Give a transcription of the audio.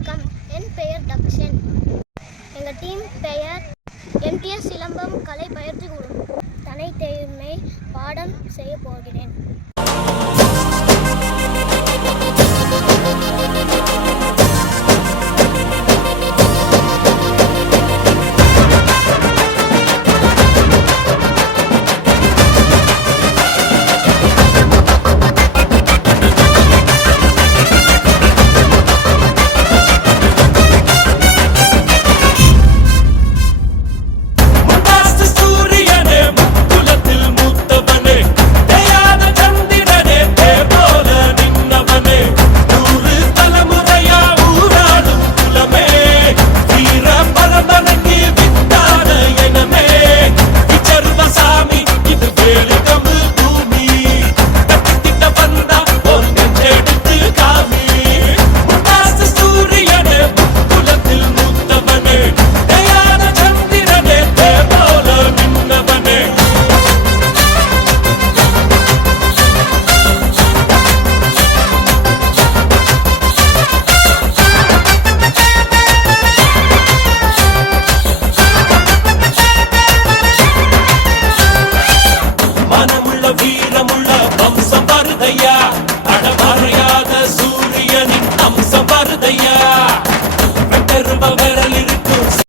வணக்கம், என் பெயர் தக்ஷன். எங்கள் டீம் பெயர் MTS சிலம்பம் கலை பயிற்சி குழு. தனித்தேர்மை பாடம் செய்ய போகிறேன். வீரமுள்ள வம்சம் வருதையா.